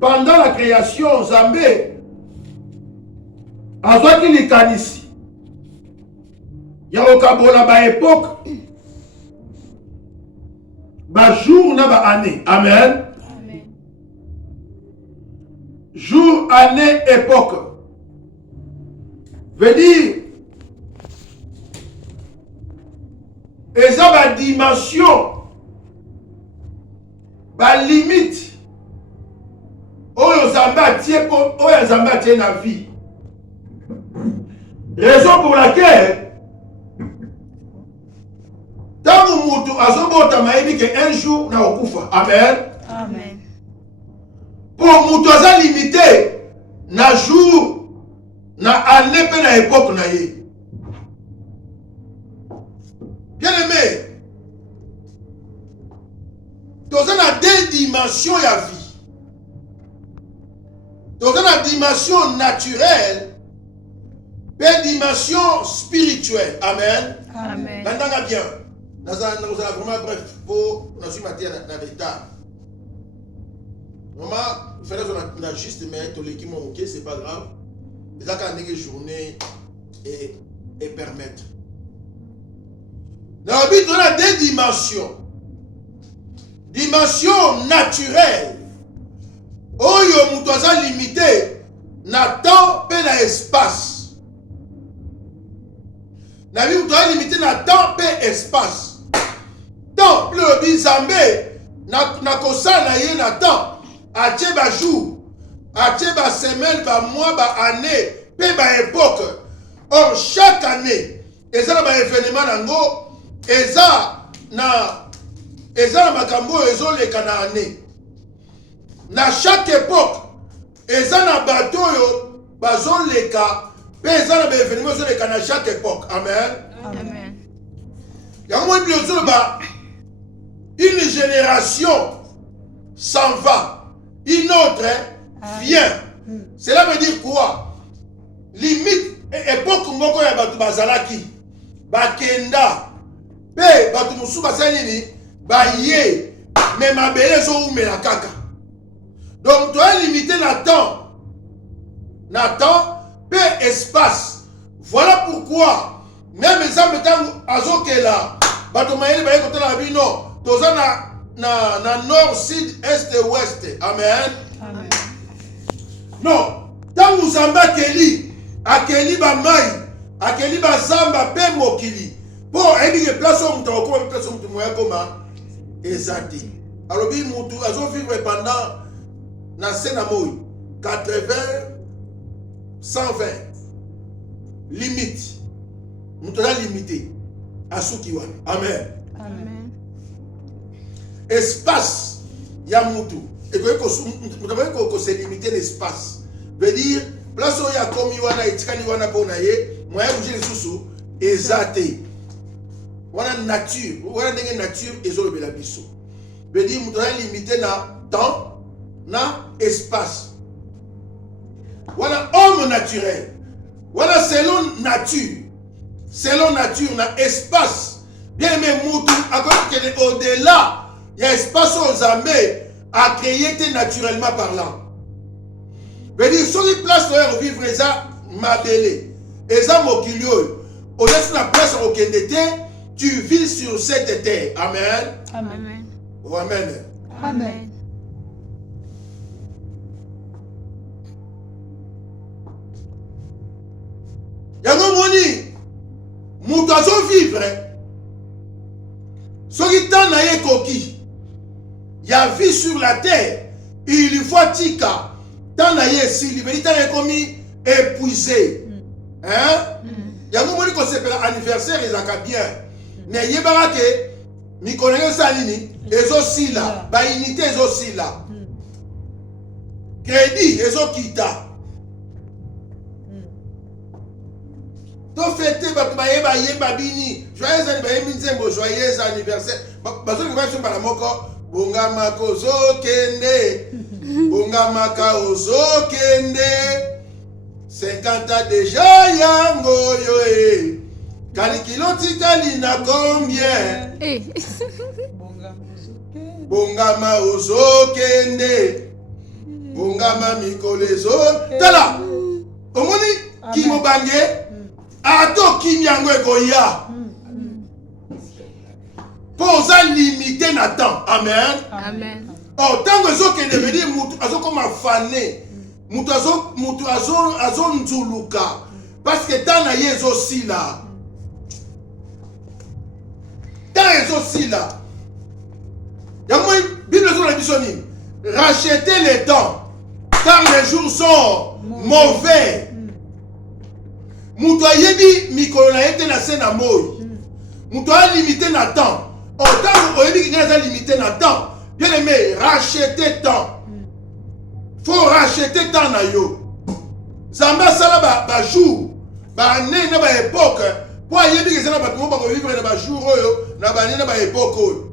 Pendant la création, Zambé a soit qu'il est canisi. Il y a au Kabola ba époque, ba jour na ba année. Amen. Amen. Jour, année, époque. Veut dire, et ça ba dimension, ba limite. Oyo Zamba tient la vie. Raison pour laquelle, tant que Moutou a un jour na okufa. Amen. Amen. Pour Moutou a limité, na jour, na année, pe na époque na ye. Bien aimé, dans une deux dimensions ya vie. Dans la dimension naturelle, et dimension spirituelle. Amen. Amen. Maintenant, bien. Nous allons vraiment bref pour nous suivre dans l'état. Maman, il fallait qu'on a juste mettre l'équipe ok, c'est pas grave. Les gens qui ont une journée et permettre. Dans le but, on a deux dimensions. Dimension naturelle. Oyo mutu aza limité na temps pe na espace. Na bi mutu aza limité na temps pe espace. Temps le bizambe na kosala ye na temps. Atie ba jour, atie ba semaine, ba mois, ba année, pe ba époque. Or chaque année, eza na ba événement nango, eza na makambo ezoleka na année. Na chaque époque, eza na bato yo bazoleka, pe eza na événement ezoleka na chaque époque. Amen. Amen. Yango mo biozolo ba une génération s'en va, une autre vient. Cela veut dire quoi? Limite époque moko ya bato bazalaki bakenda pe bato musu basali nini baye mais mabele zo umela kaka. Donc, tu as limité le temps, et espace. Voilà pourquoi, même les hommes étant azokela, batomaïli baye kote la bi non, toza na nord, sud, est et ouest. Amen. Amen. Non, tant vous zamba keli, akeli ba mai, akeli ba zamba pe mokili. Pour aider les places où tu as place où tu moyen comment exact. Alors bi mutu azo vivre pendant na Sénamoui, 80, 120, limite. Nous sommes limités à Soukiwan. Amen. Amen. Espace, il y a Moutou. Et nous devons se limiter l'espace. Veut dire, place où il y a comme Iwana et Tikaniwana Ponaye, moi, je les sous exacté. Voilà nature. Voilà une nature et zo le belabiso. Veut dire, nous devons limiter na temps. Na espace. Voilà homme naturel. Voilà selon nature. Selon nature, na espace. Bien aimé Moutou, à cause qu'il est au-delà, il y a espace aux armées à créer naturellement parlant. Veut dire, sur les places où vivre, ça mabélé. Et ça, mokilio. Au lieu de la place au Kendete, tu vis sur cette terre. Amen. Amen. Oh, amen. Amen. Yango moni mutu azo vivre soki tan na ye koki ya vie sur la terre il faut tika tan na ye esili beli tan na ye komi épuisé hein yango moni kosepela anniversaire ezaka bien mais yebaka ke mikolo yo sali nini ezosila baunité ezosila crédit ezokita to fêter ba bini joyeux anniversaire joyeux anniversaire bazo ko baso bala moko bongama ko zokende bongama ka ozokende 50 ans déjà yango yo Kali kilo tikali na combien? Eh. bongama ozokende bongama mikolezo tala omoni kimo bange ato kimyango ekoya poza limité na temps amen Amen. oh tango ezokende veut dire mutu azokoma fane mutu azonzuluka parce que temps na ye ezosila temps ezosila yango bible ezoloba biso nini racheter les temps car les jours sont mauvais mutu ayebi mikolo na ye te na se na moi mutu alimité na temps autant oyebi ki ngai aza limité na temps bien aimé racheter temps faut racheter temps na yo nzambe asala bajour baannée na baépoque mpo ayebi eza na bato mo bakovivre na bajour oyo na baannée na baépoque oyo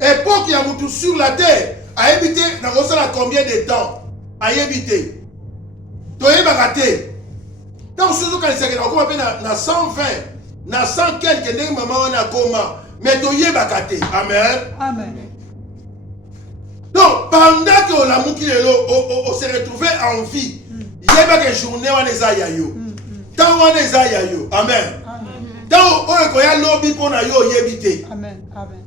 époque ya mutu sur la terre ayebi te nakosala combien de temps ayebi te toyebaka te ntango soki ozokanisaka nakokoma mpe na 120 na 100 quelque ndenge mama wana akoma mais toyebaka te amen Amen. donc pendant que olamuki lelo on se retrouve en vie yebaka journée wana eza ya yo ntango wana eza ya yo amen ntango oyo ekoya lobi mpo na yo oyebi te Amen. Amen.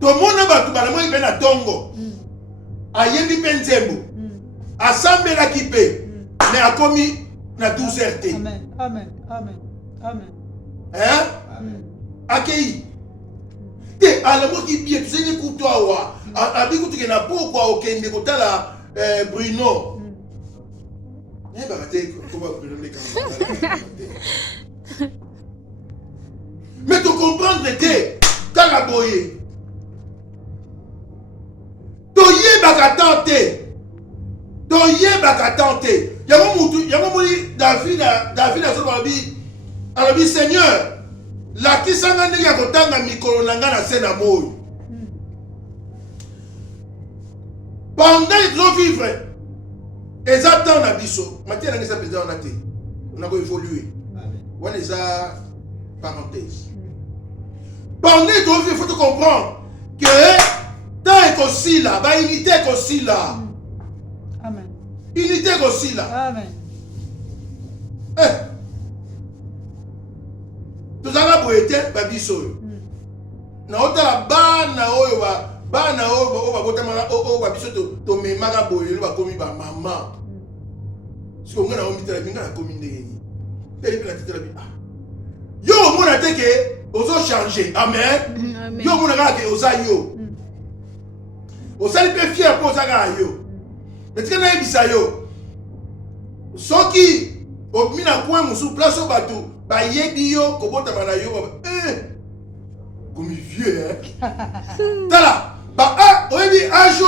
tomona bato balamoi mpe na ntongo ayebi mpe nzembo asambelaki mpe mais akomi na 12 heures te Amen. Amen. Amen. Amen. hein akei te alamoki bie tozeli kutu awa abi kutuke na pokwa okende kotala Bruno yebaka te koma Bruno ndekanga mais tocomprendre te kaka boye toyebaka tan te toyebaka tan te yango moni David azoloba alobi Seigneur lakisanga ndenge ya kotanga mikolo na nga na se na moi pendant tozovivre eza temps na biso matie nanga eza mpenza wana te nakoévolue wana eza parenthèse pendant tozovivre faut te comprendre que temps ekosila baunité ekosila Amen. unité ekosila Amen. tozalaka boye te babiso oyo naotala bana oyo babotamaka oyo babiso tomemaka boye lelo bakomi bamama siko nga na omitala binga nakomi ndenge nini teli mpe natitala bi yo omona te ke ozochange amen yo omona kaka ke oza yo osali mpe fier mpo oza kaka yo natika nayebisa yo soki omi na coin mosusu place oyo bato bayebi yo kobotama na yo komi vieux tala oyebi age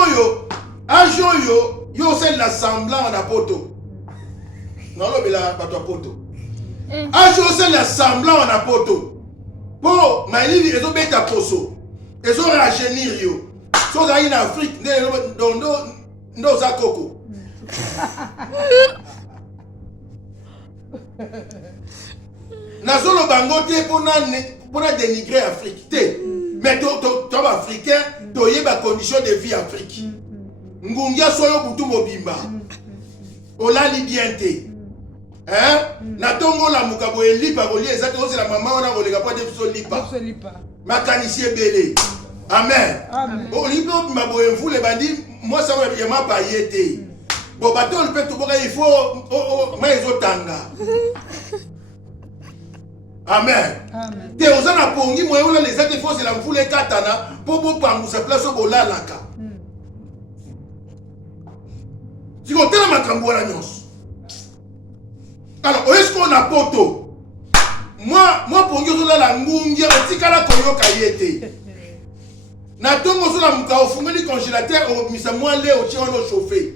oyo yo osalela semblant na poto naolobela bato ya poto age oyo osalela semblant na poto mpo malili ezobeta poso ezorajeunir yo so ozalaki na afrique nde oza koko nazoloba ngo te mpona dénigrer afrique te mais to baafricain toyeba condition de vie afrique ngungia soyo butu mobimba olali bien te na ntongo olamuka boye lipa kolia eza te ozela mama wana koleka mpo te biso lipa makanisi ebele amen olipi obima boye mvula ebandi mwasi yango ya mabaye te bo bato mpe toboka il faut ma ezotanga amen te oza na pongi moye olala eza te fo ozela mvula ekatana mpo bopangusa place oyo bolalaka sikotala makambo wana nyonso alors oyesko na poto mwa pongi ozolala ngungia otikala koyoka ye te na ntongo ozolamuka ofungoli congélateur obimisa mwa le otie wana ochauffe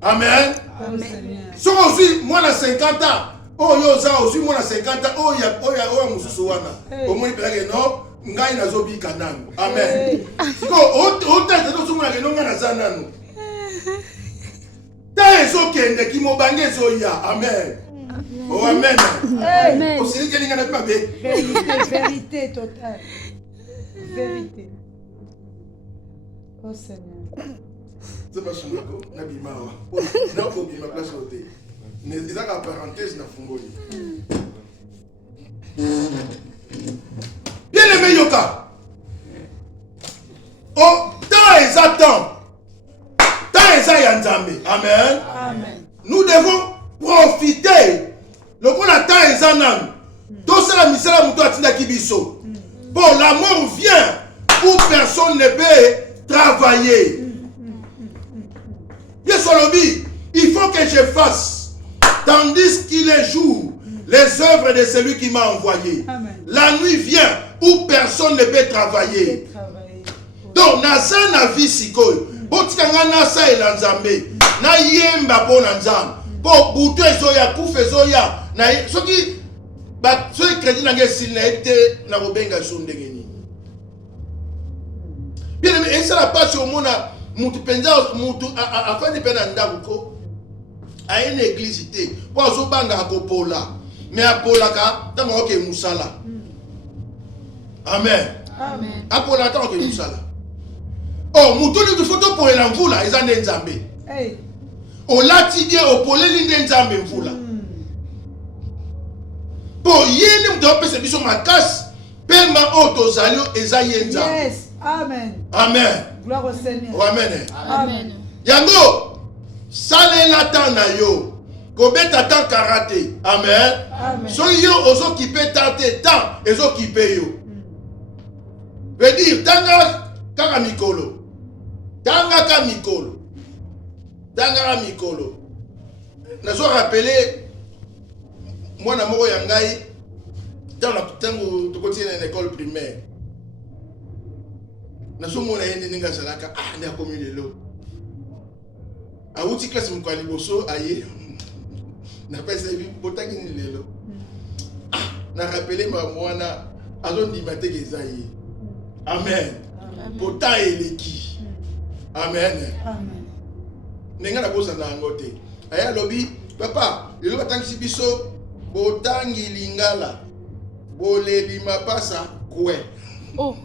amen soki ozwi mwana 50 ans oyo oza ozwi mwana 50 ans oyo mosusu wana omoni mpelake no ngai nazobika nanu amen siko otata tozomonake no ngai naza nanu ta ezokende kimobange ezoya amen o amen osilikeli ngai nabi mabe Vérité totale. vérité. Oh Seigneur. C'est pas son mako, na bima wa. Na ko bima place hotel. Ne ça ka parenthèse na fungoli. Bien aimé Yoka. Oh, tant et temps. Tant et ça yanzambe. Amen. Amen. Nous devons profiter. Le qu'on a tant et ça nam. Tout ça la misère muto atinda kibiso. Bon, la mort vient où personne ne peut travailler. Yesolobi, il faut que je fasse, tandis qu'il est jour, les œuvres de celui qui m'a envoyé. Amen. La nuit vient où personne ne peut travailler. Donc, nasa na vie sikoy, botikanga nasa elanzambe, na yemba po nanzam, po buto ezoya, kufe ezoya, na soki, ba soki kredi nange sil na ete na bobenga sondengeni. Bien aimé, et ça la passe au monde. Mutu penza mutu afin de pena ndabuko a une église té po zo banga akopola mais apolaka tamo ke musala. Amen. Amen. Apola tamo ke musala. Oh mutu ni photo pour la mvula ezande nzambe. Hey. O lati die opole linde nzambe mvula. Po yene mdo pese biso makas pema otozalio ezaye nzambe. Yes. Amen. Amen. Gloire au Seigneur. Oh, amen. Amen. Yango, salela tana yo, kobeta tan karaté. Amen. Amen. So yo ozo kipe tante tan, ezo kipe yo. Veut dire, tanga kaka mikolo. Tanga ka mikolo. Tanga ka mikolo. Nazo rappeler, moi na moko yangai, dans la tango tokoti na école primaire. Nasomona yende ninga salaka ndi akomi lelo awuti classe mkwali boso aye na pesa bi botangi ni lelo na rappeler ma mwana azondi mateke ezayi. Amen. Bota eleki. Amen. Amen. Nenga na bosa na ngote aya lobi papa lelo batangisi biso botangi lingala boleli mapasa kwe. Oh.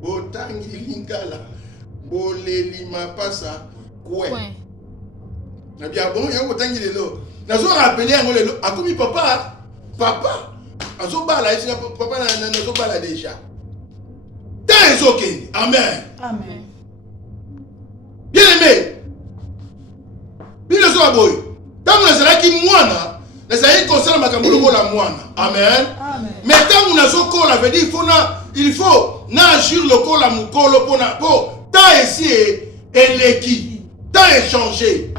Botangi lingala boleli mapasa kwe. Na bien bon yango botangi lelo nazo rappeler yango lelo akomi papa azo bala esi papa na nazo bala déjà ta ezokende. Amen. Amen. Bien aimé bino so boy tango nazalaki mwana nazalaki kosala makambo lokola mwana. Amen. Amen. Mais tango nazokola veut dire il faut n'agir lokola mukolo pona po ta esi eleki ta échanger.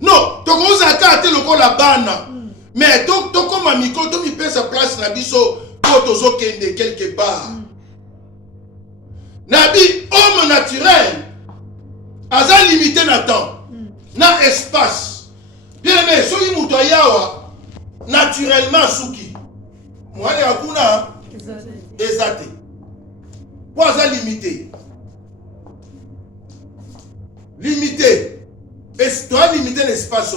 Non, tokoza kate lokola bana. Mais tokoma mikolo to mi pesa place na biso po tozokende quelque part. Nabi homme naturel aza limité na temps na espace. Bien aimé, soki muto yawa naturellement suki mwale akuna ezate po aza limité. Limité. Et tu dois limiter l'espace.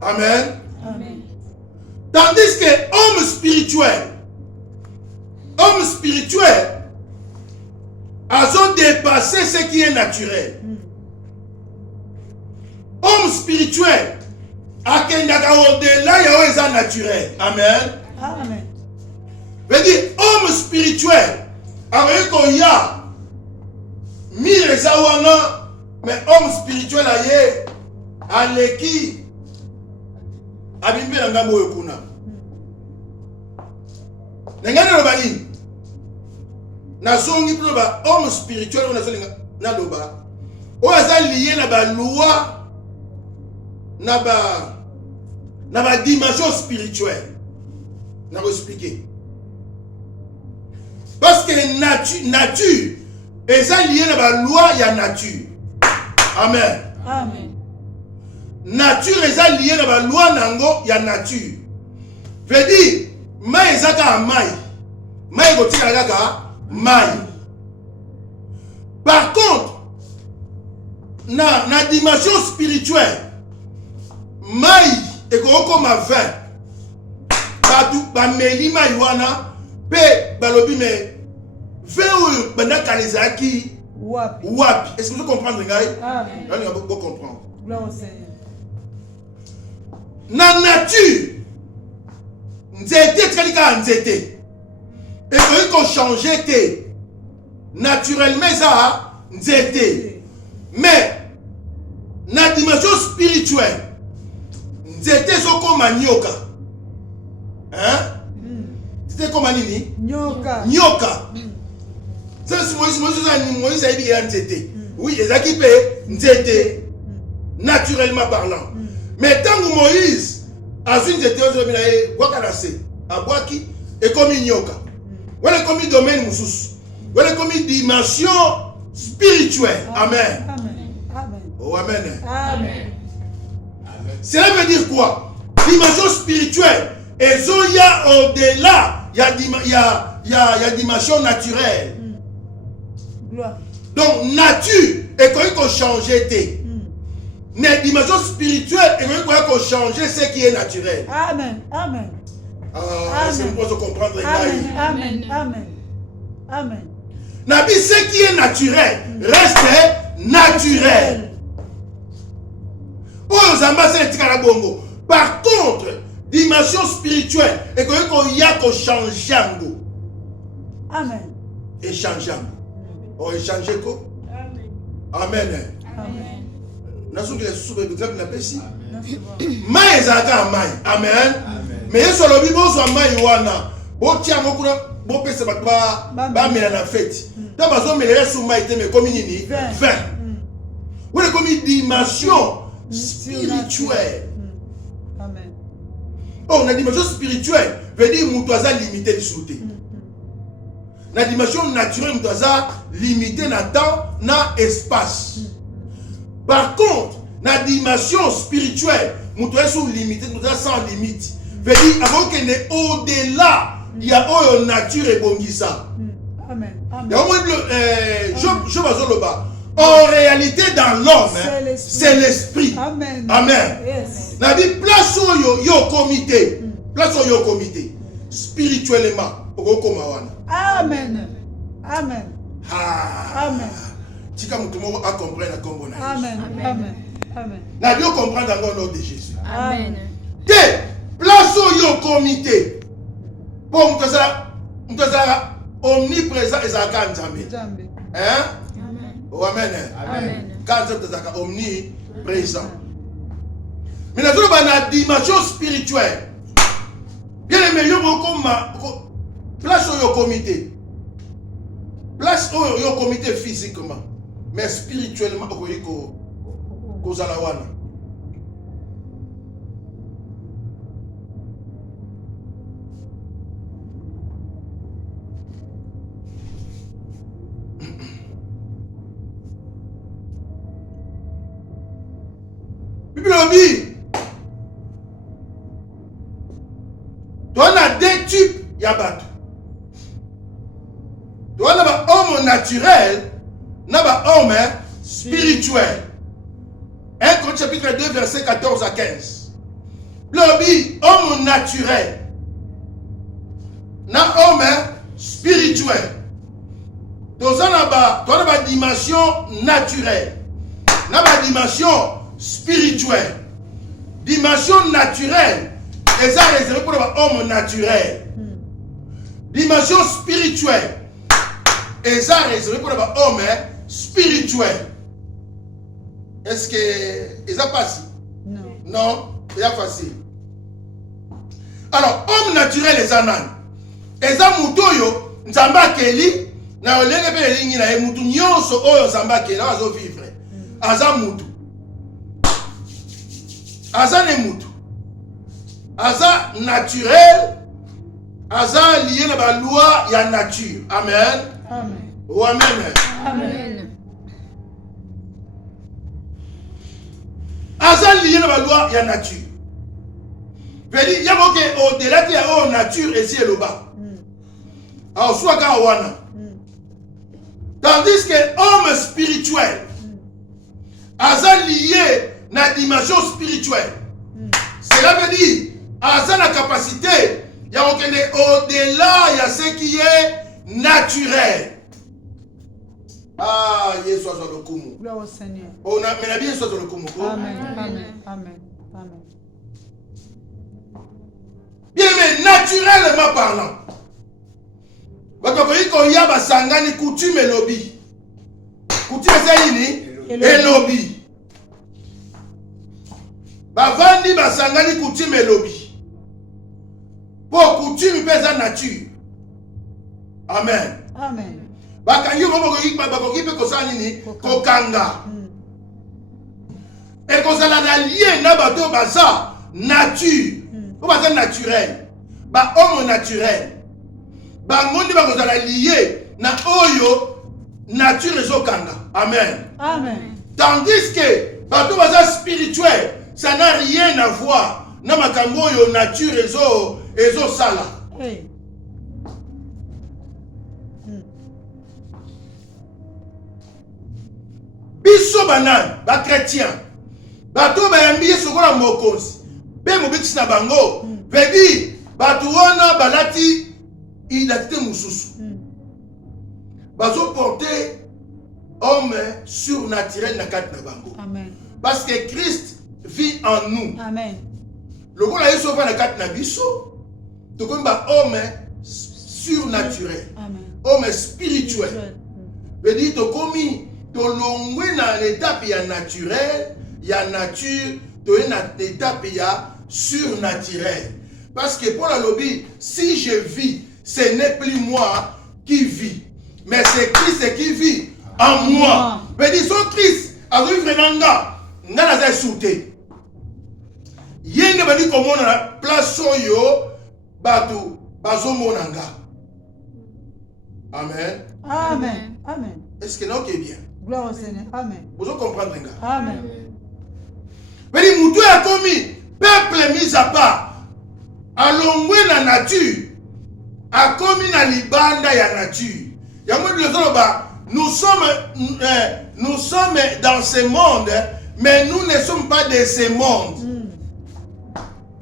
Amen. Amen. Tandis que homme spirituel a dépassé ce qui est naturel. Homme spirituel a au-delà de naturel. Amen. Amen. Veut dire homme spirituel avec Oya mire zawana mais homme spirituel aye aleki abimbe na ngambo oyo kuna nengana loba nini nazongi mpo ba homme spirituel oyo nazolinga naloba oyo aza lié na baloi na ba dimension spirituelle na expliquer parce que nature eza lié na baloi ya nature. Amen. Amen. Nature eza lié na baloi nango ya nature. Veut dire mai ezaka mai. Mai kotika kaka mai. Par contre na dimension spirituelle mai ekokoma vin batu bameli mai wana pe balobi me vin oyo bandaka ezalaki Wapi. wapi. Est-ce que vous comprenez ngai? Amen. Là, on va beaucoup comprendre. Gloire au Seigneur. Na nature nzete tikali kaka nzete ekoki kochange te naturellement eza nzete mais na dimension spirituelle nzete ezokoma nyoka nzete ekoma nini Nyoka. nyoka sasa Moïse ayebi ya nzete oui ezalaki mpe nzete naturellement parlant mais ntango Moïse azwi nzete oyo ezolobi na ye bwaka na se abwaki ekomi nyoka wana ekomi domaine mosusu wana ekomi dimension spirituelle. Amen. Amen. Amen. Oh, amen. Amen. Cela veut dire quoi? Dimension spirituelle. Ezoya au-delà, il y a dimension naturelle. Gloire. Donc, nature, et quand il faut changer, mais dimension spirituelle, et quand il faut changer ce qui est naturel. Amen. Amen. C'est pour se comprendre. Amen. Amen. Amen. Amen. Nabi, ce qui est naturel reste naturel. Par contre, dimension spirituelle, et quand il y a qu'on change. Amen. Échange. Oh, échanger quoi? Amen. Amen. Nous sommes les exemple la pessi. Mai ezaka mai. Amen. Mais sur le bibo so mai wana. Bo tia mokuna bo pesa ba mela na fête. Ta bazo mela sur mai te me comme nini? 20. Ou comme une dimension spirituelle. Amen. Oh, la dimension spirituelle veut dire mutoza limité de sauter. La dimension naturelle mutoza limité na temps, na espace. Par contre, la dimension spirituelle, mutoza sous limité, mutoza sans limite. Veut dire avant qu'elle est au-delà, il y a une nature et bongisa. Amen. Il y a au moins je en réalité dans l'homme, c'est l'esprit. Amen. Amen. Yes. La vie place où yo comité. Place où yo comité. Spirituellement. Amen. Amen. Amen. Tika mutumo a comprendre la combo na. Amen. Amen. Amen. Na dio comprendre dans le nom de Jésus. Amen. Te place où yo comité. Pour mutazara omniprésent ezaka nzambe. Jambe. Hein? Amen. Oh, amen. Amen. Quand vous êtes omniprésent. Mais nous avons une dimension spirituelle. Bien aimé, nous avons place au comité. Place au comité physiquement. Mais spirituellement, nous avons Bible. Tu as deux types yabat. Tu as un homme naturel, un homme spirituel. 1 Corinthiens chapitre 2, verset 14 à 15. Bible, homme naturel, homme spirituel. Tu as une dimension naturelle, une dimension spirituelle. Dimension naturelle, et ça réservé pour l'homme naturel. Dimension spirituelle, et ça réservé pour l'homme spirituel. Est-ce que ça passe? Non. Non, c'est facile. Alors, homme naturel, les anan. Et ça, moutoyo, nzamba keli, na olenge pe lingi na mutu nyonso oyo nzamba keli, azo vivre. Aza mutu. Aza ne mutu. Aza naturel. Aza lié na ba loi ya nature. Amen. Amen. Ou amen. Amen. Aza lié na ba loi ya nature. Veut dire, il y a au-delà de la nature et c'est le bas. Alors, soit wana. Tandis que l'homme spirituel, aza lié na dimension spirituelle. Cela veut dire, à la capacité, il y a au-delà, il y a ce qui est naturel. Ah, Yesu soit le kumu. Gloire au Seigneur. On a mais la bien soit le kumu. Amen. Amen. Amen. Amen. Bien mais naturellement parlant. Bato ko ya basangani coutume et lobby. Coutume c'est nini? Et lobby. Bavandi basangani coutume et lobby. Pour coutume pesa nature. Amen. Amen. Bakangi bakoki pe kosala nini? Kokanga. Et kozala na lien na bato baza nature. Ko baza naturel. Ba homme naturel. Bangondi bakozala lié na oyo nature ezokanga. Amen. Amen. Tandis que bato baza spirituel, ça n'a rien à voir na makambo oyo nature ezo sala. Hey. Biso banan, ba chrétien. Bato bayambi sokola mokonzi. Be mobikisi na bango. Vedi bato wana balati identité mususu. Bazo porter homme surnaturel na kati na bango. Amen. Parce que Christ vit en nous. Amen. Le rôle à Yesu va na kati na biso. To comme ba homme surnaturel. Amen. Homme spirituel. Veut dire to komi to longwe na l'étape ya naturel, ya nature, to na l'étape ya surnaturel. Parce que pour la lobby, si je vis, ce n'est plus moi qui vis, mais c'est Christ qui vit en moi. Mais disons Christ, a vivre nanga, nga na sauté. Yenge bani komona na place oyo batu bazomona nga. Amen. Amen. Amen. Est-ce que non qui est bien? Gloire au Seigneur. Amen. Vous comprenez nga? Amen. Mais dit moutou a commis peuple mis à part. Alongwe na nature. A commis na libanda ya nature. Nous sommes dans ce monde, mais nous ne sommes pas de ce monde.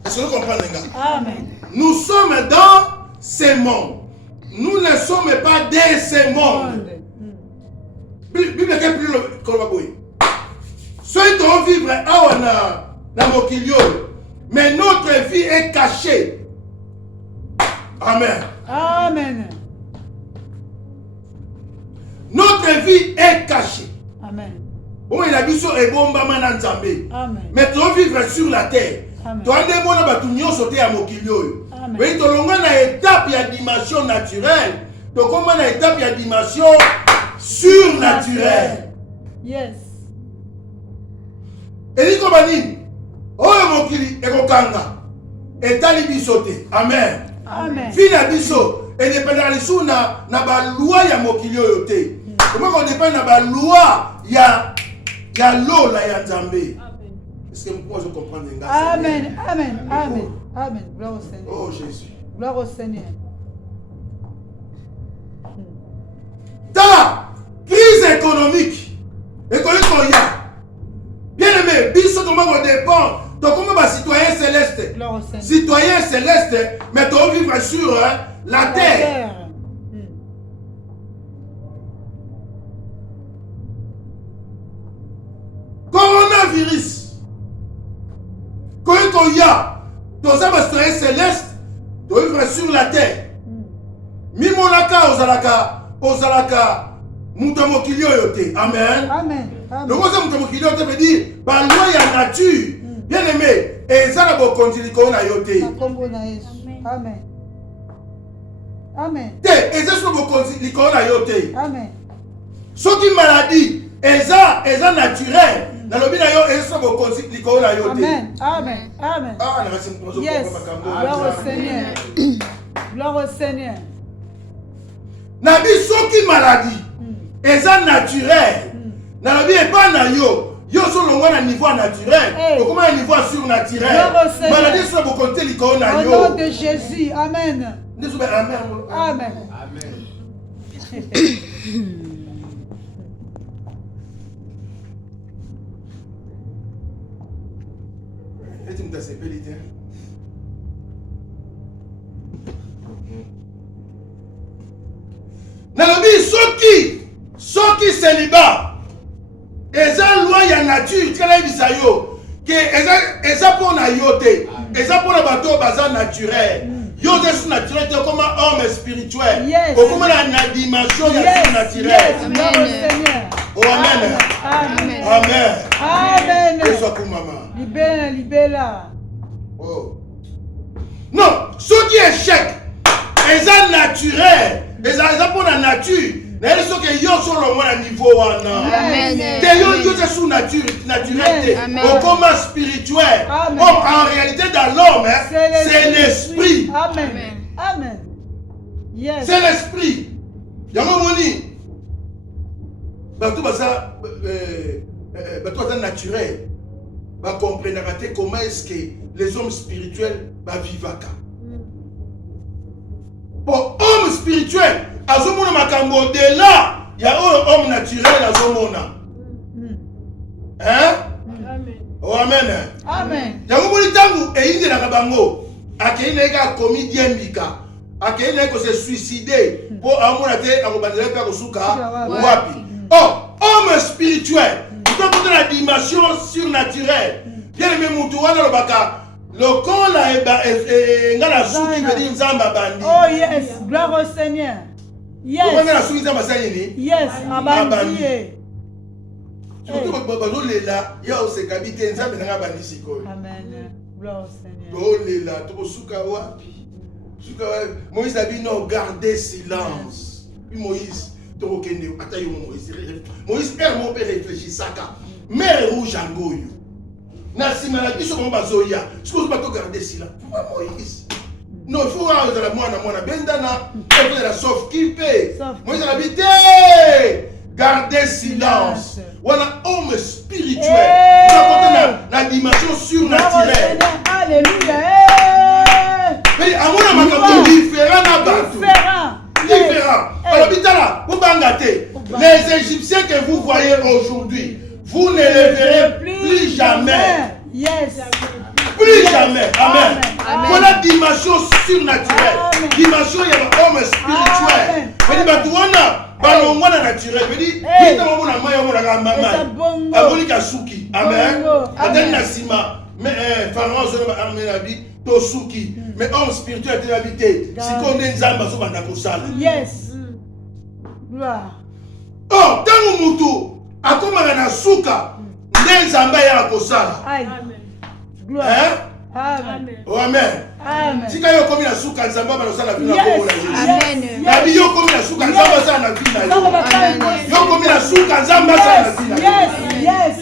Est-ce que vous comprenez? Amen. Nous sommes dans ce monde. Nous ne sommes pas de ce monde. Bible est plus le ceux qui vont vivre dans Mokilio, mais notre vie est cachée. Amen. Amen. Notre vie est cachée. Amen. Bon, il a dit ça et bon, Amen. Mais tu vas vivre sur la terre. Tu as des bons bâtiments sauter à Mokilio. Mais tu as une étape, il y a dimension naturelle. Tu as une étape, il y a dimension surnaturelle. Yes. Et dit comme dit, oh Mokili et Kokanga, et talibi sauter. Amen. Amen. Fina biso et dépendant les sous na ba loi ya Mokilio yote. Comment on dépend na ba loi ya l'eau la ya Nzambe. Est-ce que moi je comprends les gars? Amen. Amen. Amen. Amen. Gloire au Seigneur. Oh Jésus. Gloire au Seigneur. Ta crise économique. Économique ya. Bien aimé, biso comment on dépend. Donc comment va citoyen céleste? Gloire au Seigneur. Citoyen céleste, mais tu vas vivre sur la terre. Coronavirus. Quand il y a, tu as citoyen céleste, tu vas vivre sur la terre. Mimonaka ozalaka mutamokilio yote. Amen. Amen. Le mot mutamokilio yote veut dire par loi ya nature. Bien aimé, et ça n'a pas continué à yote. Amen. Amen. Et ça n'a pas continué à yote. Amen. Ce qui maladie, et ça naturel. Dans le bien, et ça n'a pas continué à yote. Amen. Amen. Amen. Ah, yes. Gloire au Seigneur. Gloire au Seigneur. Nabi, ce qui maladie, et ça naturel. Dans le bien, pas na yo. Yo sur le niveau naturel, comment un niveau surnaturel. Maladie soit pour compter l'icône à yo. Au nom de Jésus, amen. Amen. Amen. mutasepeli te. Nalobi soki célibat eza loi ya nature tikala yebisa yo ke eza mpona yo te, eza mpona bato baza naturel. Yo te surnaturel te comme homme spirituel. Okoma na dimension ya surnaturel. Oh amen. Amen. Amen. Amen. Yesu kumama. Libela. Oh. Non, ce qui est échec, eza naturel, eza pour la nature. Mais ce que yo sur le moins niveau Amen. te yo te sous nature naturel au combat spirituel. Or en réalité dans l'homme c'est l'esprit. Amen. Amen. Yes. C'est l'esprit. Yango moni. Bato baza naturel. Ba comprendre comment est-ce que les hommes spirituels ba vivaka. Pour homme spirituel, azomona makambo de là, il y a un homme naturel azomona. Hein? Amen. Oh amen. Amen. Yango moni tangu eyinde na bango. Akeyina ka comédien mbika. Akeyina ko se suicider pour amona te akobandela pe ko suka wapi. Oh, homme spirituel, il doit porter la dimension surnaturelle. Bien aimé Moutouana le baka, le corps là est ngala souki veut dire nzamba bandi. Oh yes, gloire au Seigneur. Yes. Comment ngala souki nzamba sayini? Yes, abandi. Surtout que bazo lela, ya o se kabite nzamba nga bandi siko. Amen. Gloire au Seigneur. Do lela, to suka wapi? Suka Moïse a dit non, gardez silence. Puis Moïse Moïse père mon père réfléchit saka mer rouge angoyo na sima na biso ko bazoya suppose pas to garder silence. Moïse non il faut voir la mwana bendana il faut la sauf qui paie. Moïse a habité garder silence. Voilà homme spirituel la dimension surnaturelle. Alléluia. Mais à mon avis différent na bateau différent. Alors, les Égyptiens que vous voyez aujourd'hui, vous ne les verrez plus jamais. Yes. Plus jamais. Amen. Voilà dimension surnaturelle. Dimension il y a l'homme spirituel. Mais tu vois, balongwana naturel. Mais dit, il y a un maya on a Abonika suki. Amen. Aden nasima. Mais Pharaon zone armée nabi to suki. Mais homme spirituel est habité. Si qu'on est nzamba so banda kosala. Yes. Gloire. Oh, tangu mutu akomaka na suka nde nzamba ya kosala. Amen. Gloire. Hein? Amen. Oh amen. Amen. Tika yo komi na suka nzamba ba sala vina ko la Jésus. Amen. Na bi yo komi na suka nzamba sala na vina yo. Amen. Yo komi na suka nzamba sala na vina. Yes. Yes.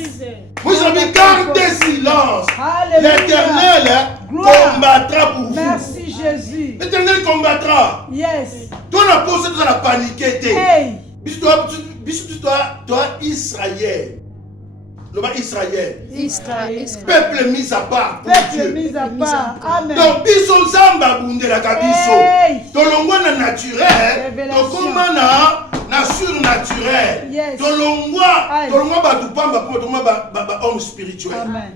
Vous avez gardé silence. L'Éternel combattra pour vous. Merci Jésus. L'Éternel combattra. Yes. Toi la pose de la paniquer. Hey. Toi Israël. Le bas Israël. Israël. Peuple mis à part pour Peuple Dieu. mis à part. Amen. Donc biso zamba bunde la kabiso. Hey. Tolongwa na naturel. Tokoma na surnaturel. Yes. Tolongwa batu pamba pour tolongwa ba homme spirituel. Amen.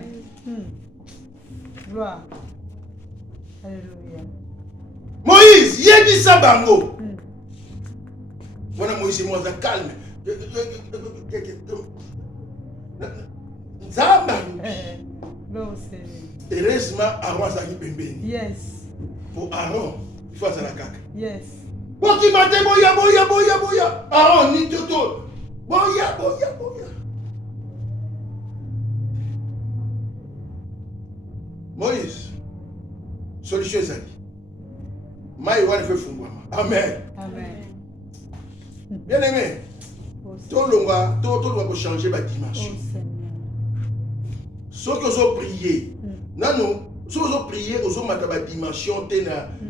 Gloire. Alléluia. Moïse yebisa bango. Voilà Moïse moi za calme. Zamba. Gloire au Seigneur. Heureusement Aaron azaki pembeni. Yes. Pour Aaron, il faut azala kaka. Yes. Boki mate boya. Aaron ni toto. Boya. Moïse. Solution ezali. Mai wana fait fungwama. Amen. Amen. Bien aimé. Tolongwa ko changer ba dimension. Ce que vous priez, non, ce que vous priez, vous avez ma dimension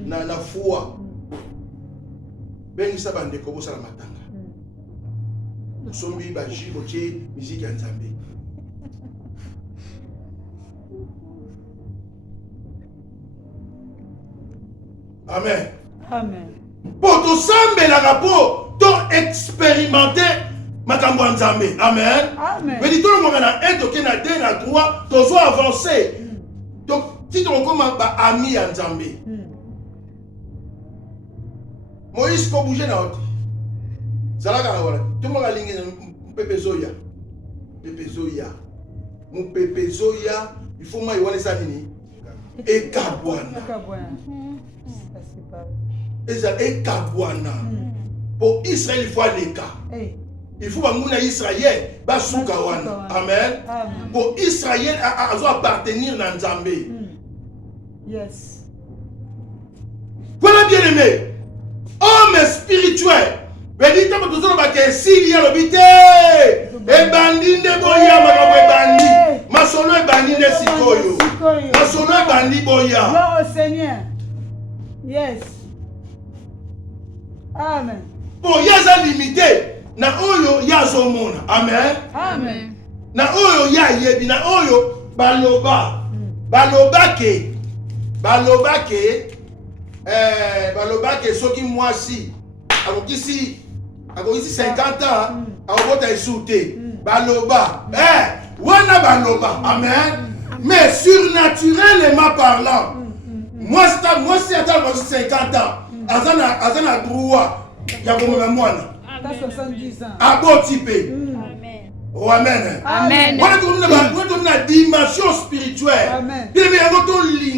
na foi. Ben ça va ndeko bo sala matanga. Sombi ba jiboche musique ya Nzambe. Amen. Amen. Pour tout semble la rapport, to expérimenter makambo ya Nzambe. Amen. Amen. Mais dit tout le monde na 1 to na 2 na 3, to zo avancer. Donc Si tu recommandes ami en Zambé. Moïse peut bouger dans l'autre. Zalaka na wala. Tout le monde a ligné Pepe Zoya. Pepe Zoya. Mon Pepe Zoya, il faut moi y voir les amis. Et Kabwana. Et Kabwana. Pour Israël, il faut aller cas. Il faut que Israël basuka wana. Amen. Pour Israël appartenir dans Nzambé. Yes. Voilà bien aimé. Homme spirituel. Benita mtoto bake sili ya lobite. E bandi ne boya makambo e bandi. Masolo e bandi ne sikoyo. Masolo e bandi boya. Gloire au Seigneur. Yes. Amen. Bon, yaza limité. Na oyo yazo mona. Amen. Amen. Na oyo ya yebi na oyo baloba. Balobake. Balobake. Balobake soki mwasi. Akokisi 50 ans. Akokota esute. Baloba. Wana baloba. Amen. Mais surnaturellement parlant. Moi si attends 50 ans. Azana droit. Yakomona mwana. 70 ans. Abo type. Amen. Oh, amen. Amen. On est dans la dimension spirituelle. Amen. Il y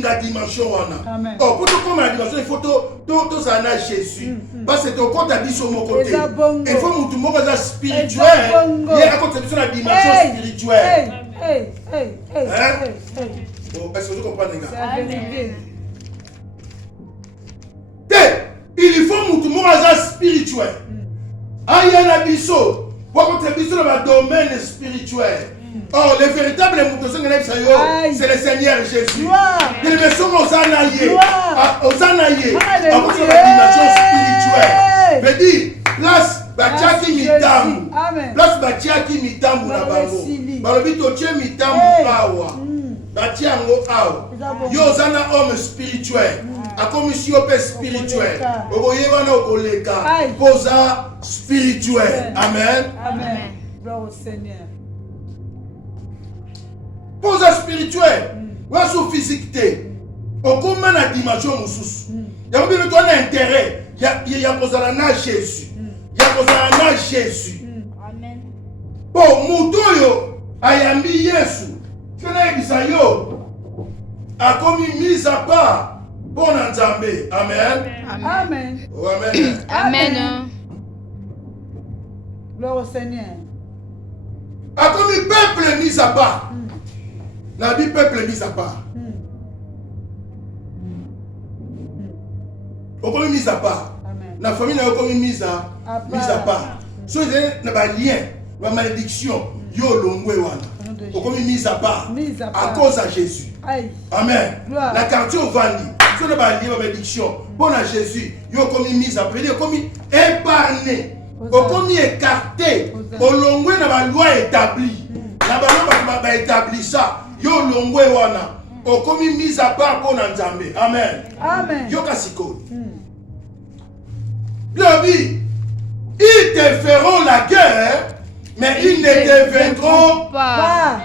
a une dimension. Amen. Oh, pour tout comme la dimension, il faut tout ça à Jésus. Parce que ton compte a dit sur mon côté. Il faut que tout le monde soit spirituel. Il y a la dimension spirituelle. Bon, est-ce que vous comprenez, les gars? Amen. Il faut que tout le monde soit spirituel. Ayana biso. Pour contribuer dans le domaine spirituel. Or, le véritable mouton, c'est le Seigneur Jésus. Il est aux anaïe. Aux anaïe. En fonction de la dimension spirituelle. Je dis, place Batiaki Mitambu. Place Batiaki Mitambu na bango. Balobito tche Mitambu awa. Batiango awa. Yo zana homme spirituel. A commission spirituelle. Ogoye wana okoleka. Posa spirituel. Amen. Amen. Gloire au Seigneur. Posa spirituel. Wa sous physique. Okoma na dimension mususu. Ya mbi to na intérêt. Ya kozala na Jésus. Ya kozala na Jésus. Amen. Bon, mutoyo ayambi Yesu. Tena ebisa yo. Akomi mise à part. Bon Nzambé. Amen. Amen. Oh, amen. Amen. Gloire au Seigneur. A comme peuple mis à part. La vie peuple mis à part. Au comme mis à part. La famille n'a pas mis à part. Si vous avez un lien, une malédiction, yo longwe wana. Au comme mis à part. À cause de Jésus. Amen. La quartier au Vandi. Si vous avez un lien, une malédiction, bon à Jésus, yo comme mis à part. Comme épargné. Comme écarté. Au longwe na ba loi établie. La loi va établir ça. Yo longwe wana. Au comme mis à part pour Nzambé. Amen. Amen. Yo kasiko. Bien, ils te feront la guerre, mais ils ne te vaincront pas.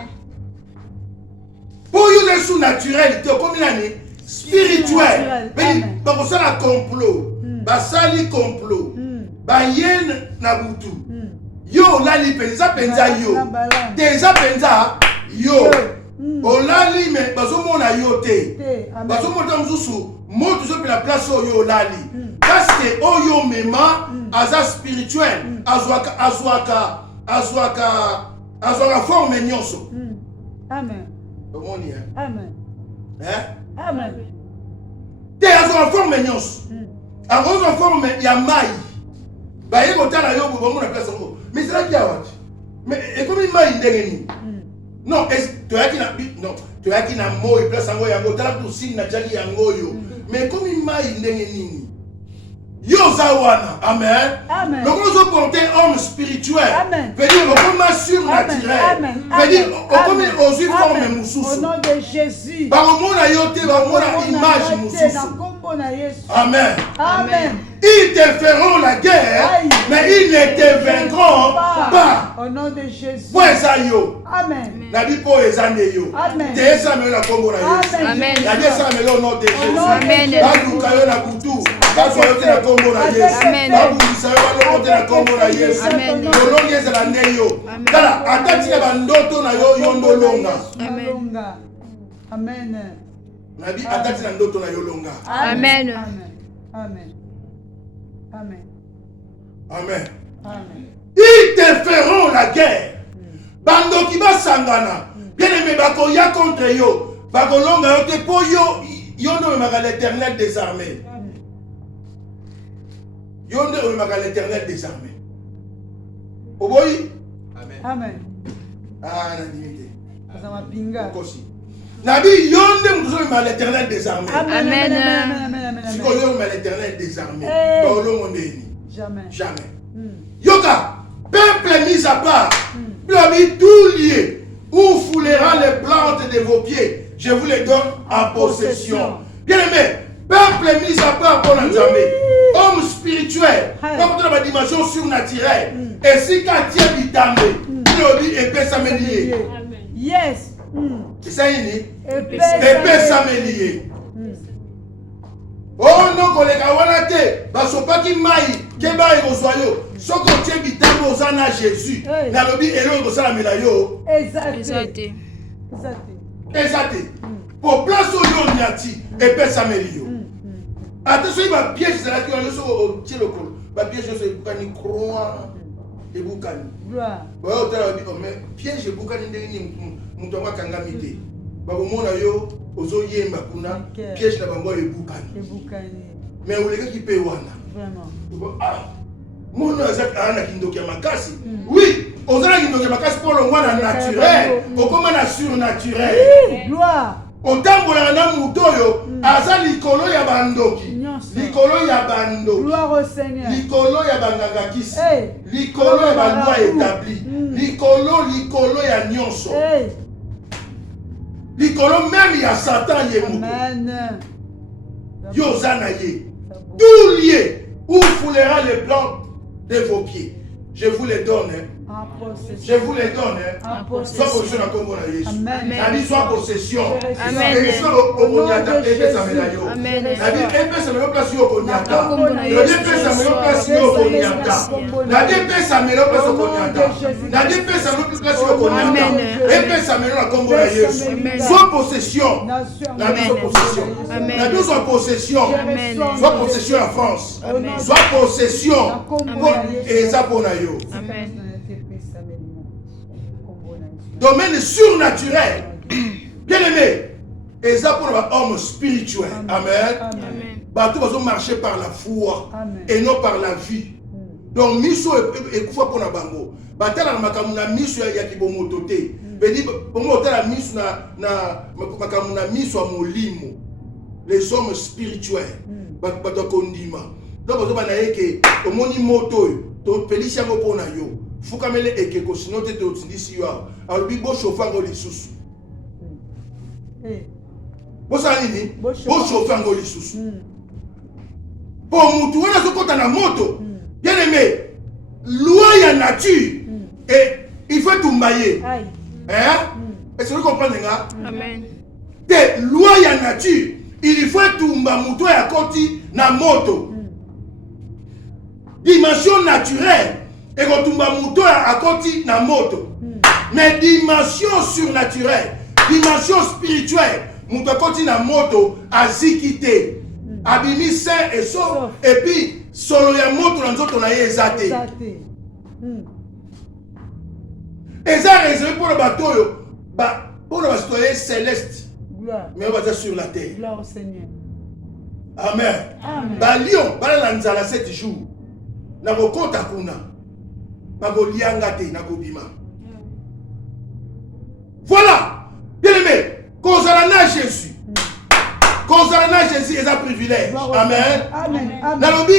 Pour eux, les sous-naturels, ils comme une année spirituelle. Mais ils ça la complot. Basali complot. Bayen nabutu. Yo lali penza penza yo. Déjà penza yo. Olali mais bazomona yo te. Bazomona mususu. Mo toujours la place yo lali. Parce que oyo mema aza spirituel azwaka forme nyonso. Amen. Comment dire? Amen. Hein? Amen. Te azwaka forme nyonso. Azwaka forme ya mai. Ba yego tala yo bo mona place ngo. Mais c'est là qui a wat. Mais et comme mai ndenge ni. Non, est toyaki na non, toyaki na mo e place ngo ya ngo tala to sin na jali yango yo. Mais comme mai ndenge nini? Yozawana. Amen. Amen. Donc nous avons porté homme spirituel. Amen. Veut dire comme surnaturel. Amen. Veut dire comme aux yeux forme mususu. Au nom de Jésus. Par mon ayote, par mon image mususu. Amen. Amen. Ils te feront la guerre, mais ils ne te vaincront pas. Au nom de Jésus. Ouais ça yo. Amen. Nabi po ezande yo. Amen. Te esamelo na kombo na Yesu. Amen. Nabi esamelo au nom de Jésus. Amen. Baluka yo na butu. Bazwa yo te na kombo na Yesu. Amen. Babulisa yo balongo te na kombo na Yesu. Amen. Tolongi ezala nde yo. Tala atati na bandoto na yo yondo longa. Amen. Amen. Nabi atati na ndoto na yo longa. Amen. Amen. Amen. Amen. Amen. Ils te feront la guerre. Bando qui va sangana. Bien aimé, bako ya contre yo. Bako longa yo te po yo. Yo ne me l'Éternel des armées. Yo ne me l'Éternel des armées. Oboyi? Amen. Amen. Ah, na dimité. Azama pinga. Kosi. Nabi yo ne me l'Éternel des armées. Amen. Si ko yo me l'Éternel des armées. Hey. Ba longo ndeni. Jamais. Jamais. Yoka, peuple mis à part, tout lié, où foulera les plantes de vos pieds, je vous les donne en possession. Bien aimé, peuple mis à part pour l'enjamber, homme spirituel, comme dans la dimension surnaturelle, et si quand tu es bitamé, tu es épais s'amélier. Yes. C'est ça, il dit, Épais s'amélier. Oh non, collègue, on a été, parce que qui maille, qui maille au soyaux, ce qu'on tient bitamé aux ânes à Jésus, dans le but, et l'autre, ça la mélayo. Exacté. Exacté. Pour place au lion, il y a dit, épais s'amélier. Attention, il va piège, c'est là qu'il y a le saut au ciel au col. Il va piège, c'est le boucani, croix, et boucani. Gloire. Ouais, au tel, mais piège, et boucani, moutonga kangamité. Babomona yo, ozo yemba kuna, piège na bango et boucani. Mais où les gars qui payent wana. Vraiment. Ah, mon azak ana kindoki makasi. Oui, on a kindoki makasi pour le moine naturel, au comment na surnaturel. Gloire. On tambola na mutoyo, aza likolo ya bandoki. Likolo ya bando. Gloire au Seigneur. Likolo ya bangangakisi. Likolo ya baloi établi. Likolo ya nyonso. Likolo même ya Satan ye moko. Amen. Yo zanaye. Tout lié, où foulera les plantes de vos pieds. Je vous les donne. Je vous les donne. Sois possession à Congo na Yesu. Amen. Sois possession. Amen. Au Konyata, épée sa médaille. Amen. Épée sa médaille place au Konyata. Épée sa médaille place au Konyata. Épée sa médaille place au Konyata. Épée sa médaille place au Konyata. Épée sa médaille à Congo na Yesu. Sois possession. La douce possession. La douce possession. Sois possession en France. Sois possession. Et ça pour Nayo. Amen. Domaine surnaturel. Bien aimé. Et ça pour l'homme spirituel. Amen. Tout va marcher par la foi et non par la vie. Donc, miso et koufa pour la bango. Batala makamuna miso ya kibomotote. Bedi bomotala miso na makamuna miso a molimo. Les hommes spirituels. Bato kondima. Donc, vous avez dit que omoni moto to pelisi yango pona yo. Fukamele ekeko sinon te otindisi yo. Alors bi bo chofango lisusu. Bo sa nini? Bo chofango lisusu. Pour mutu wana sokota na moto. Bien aimé, loi ya nature et il faut tumbaye. Hein? Est-ce que vous comprenez ça? Amen. Te loi ya nature, il faut tumba mutu ya koti na moto. Dimension naturelle et retumba muto à côté na moto. Mais dimension surnaturelle, dimension spirituelle, muto à côté na moto a zikité. Abimi saint et sauf et puis solo ya moto na nzoto na yezate. Et ça réservé pour le bateau pour le citoyen céleste. Mais on va dire sur la terre. Gloire au Seigneur. Amen. Ba lion, ba la nzala 7 jours. Na kokota kuna bagolianga te na kobima. Voilà, bien aimé, kozala na Jésus est un privilège. Amen. Nalobi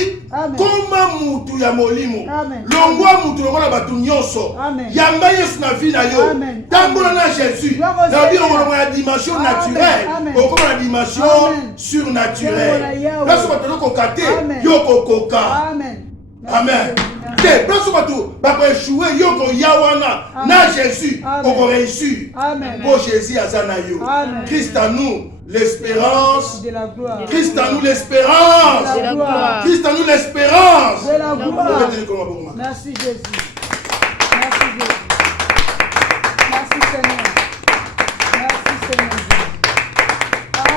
koma mutu ya molimo longwa mutu lokola batu nyonso yamba Yesu na vie na yo tambola na Jésus. Nalobi on a la dimension naturelle okoma la dimension surnaturelle. Parce que tu kokate yo kokoka. Amen. Te place au bateau, bah échouer, yoko yawana, na Jésus, on réussit. Amen. Pour Jésus azanayo. Amen. Christ en nous, l'espérance. De la gloire. Christ en nous, l'espérance. De la gloire. Christ en nous, l'espérance. De la gloire. Merci. Merci Jésus. Merci Jésus. Merci Seigneur. Merci Seigneur.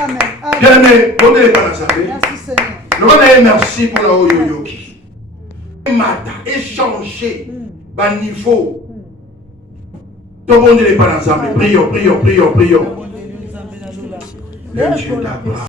Amen. Amen. Bien-aimé, donnez les paroles. Merci Seigneur. Nous allons merci pour la Oyoyoki. Mata, échanger, bas niveau. Tout le monde n'est pas ensemble. Prions, prions, prions, prions. Que Dieu t'accorde.